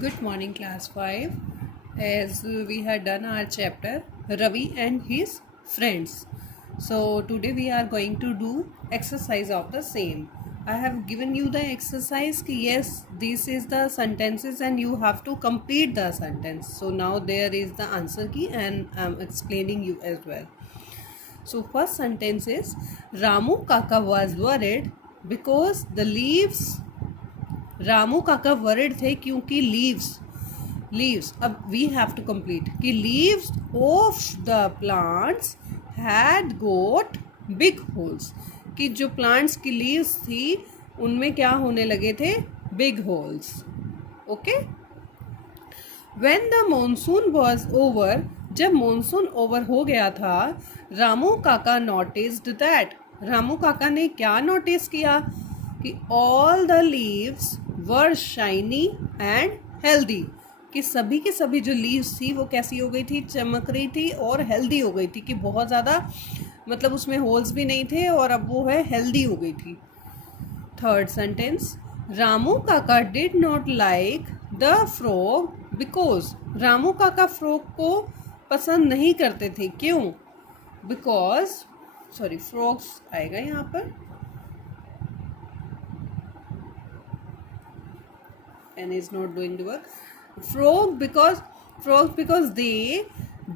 Good morning, class 5. As we had done our chapter Ravi and his friends. So, today we are going to do exercise of the same. I have given you the exercise ki yes, this is the sentences and you have to complete the sentence. So, now there is the answer key and I am explaining you as well. So, first sentence is Ramu Kaka was worried because the leaves Ramu काका worried थे क्योंकि leaves अब we have to complete कि leaves of the plants had got big holes कि जो plants की leaves थी उनमें क्या होने लगे थे big holes okay when the monsoon was over जब मॉनसून ओवर हो गया था रामू काका नोटिस्ड दैट रामू काका ने क्या नोटिस किया कि all the leaves were shiny and healthy कि सभी के सभी जो लीव्स थी वो कैसी हो गई थी चमक रही थी और हेल्दी हो गई थी कि बहुत ज़्यादा मतलब उसमें होल्स भी नहीं थे और अब वो है हेल्दी हो गई थी थर्ड सेंटेंस रामू काका did not like the frog because Ramu काका फ्रॉग को पसंद नहीं करते थे क्यों बिकॉज सॉरी फ्रॉग्स आएगा यहाँ पर and is not doing the work frogs because they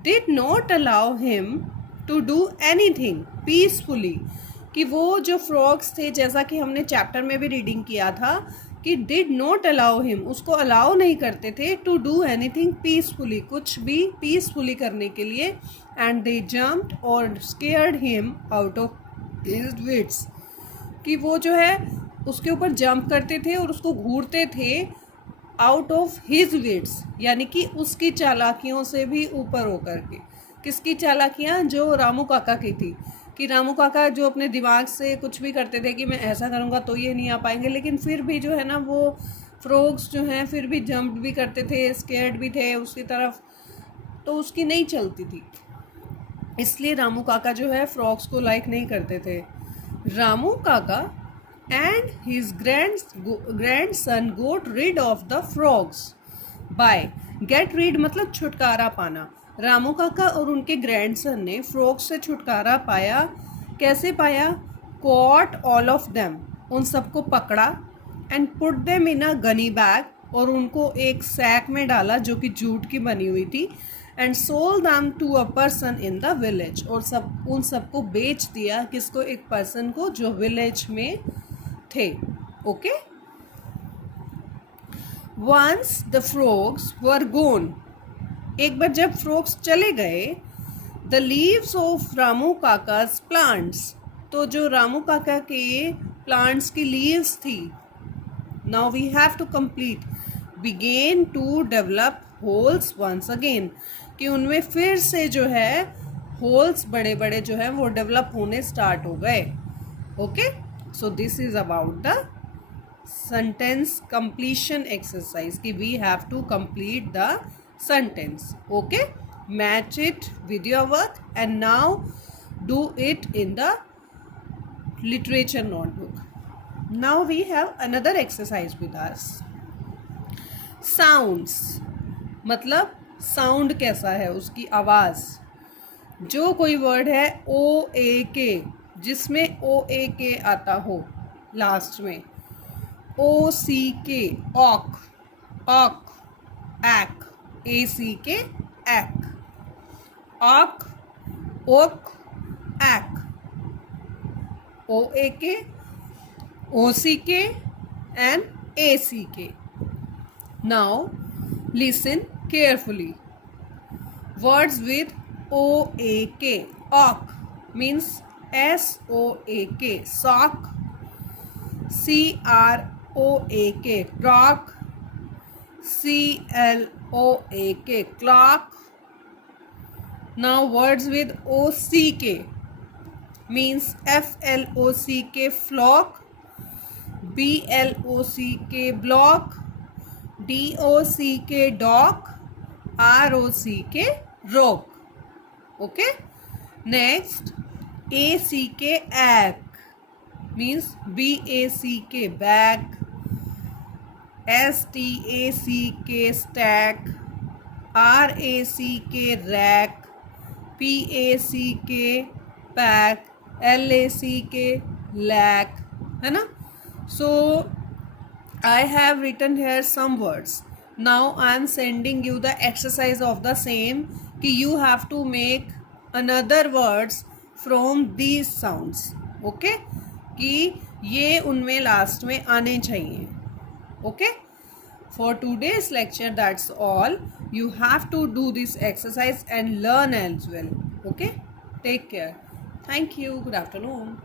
did not allow him to do anything peacefully कि वो जो फ्रॉग्स थे जैसा कि हमने चैप्टर में भी रीडिंग किया था कि डिड नॉट अलाउ हिम उसको अलाउ नहीं करते थे टू डू एनीथिंग पीसफुली कुछ भी पीसफुली करने के लिए एंड दे जम्प्ड और scared him out of his wits कि वो जो है उसके ऊपर जंप करते थे और उसको घूरते थे आउट ऑफ हिज विट्स यानी कि उसकी चालाकियों से भी ऊपर होकर के किसकी चालाकियाँ जो रामू काका की थी कि रामू काका जो अपने दिमाग से कुछ भी करते थे कि मैं ऐसा करूँगा तो ये नहीं आ पाएंगे लेकिन फिर भी जो है ना वो फ्रॉग्स जो हैं फिर भी जंप भी करते थे स्केर्ड भी थे उसकी तरफ तो उसकी नहीं चलती थी इसलिए रामू काका जो है फ्रॉग्स को लाइक नहीं करते थे रामू काका and his grandson got rid of the frogs by get rid मतलब छुटकारा पाना रामू काका और उनके ग्रैंडसन ने फ्रॉग्स से छुटकारा पाया कैसे पाया caught all of them उन सबको पकड़ा and put them in a gunny bag और उनको एक सैक में डाला जो कि जूट की बनी हुई थी and sold them to a person in the village और उन सबको बेच दिया किसको एक पर्सन को जो विलेज में थे okay once the frogs were gone एक बार जब फ्रॉग्स चले गए द लीव्स ऑफ रामू काका's प्लांट्स तो जो रामू काका के प्लांट्स की लीव्स थी now we have to complete begin to develop holes once again कि उनमें फिर से जो है होल्स बड़े बड़े जो है वो डेवलप होने स्टार्ट हो गए okay So this is about the sentence completion exercise कि we have to complete the sentence okay match it with your work and now do it in the literature notebook now we have another exercise with us sounds मतलब sound कैसा है उसकी आवाज़ जो कोई word है ओ A के जिसमें ओ ए के आता हो लास्ट में ओ सी के ऑक ऑक एक् ए सी के एक् ऑक ओक एक् ओ ए के ओ सी के and A C K now listen carefully words with O A K oak means SOAK sock CROAK crock CLOAK clock now words with OCK means FLOCK flock BLOCK block DOCK dock ROCK rock okay next ACK ack means BACK bag STACK stack, RACK rack, PACK pack, LACK lack, है ना. So I have written here some words. Now I am sending you the exercise of the same कि you have to make another words from these sounds. Okay? कि ये उनमें last में आने चाहिए. Okay? For today's lecture, that's all. You have to do this exercise and learn as well. Okay? Take care. Thank you. Good afternoon.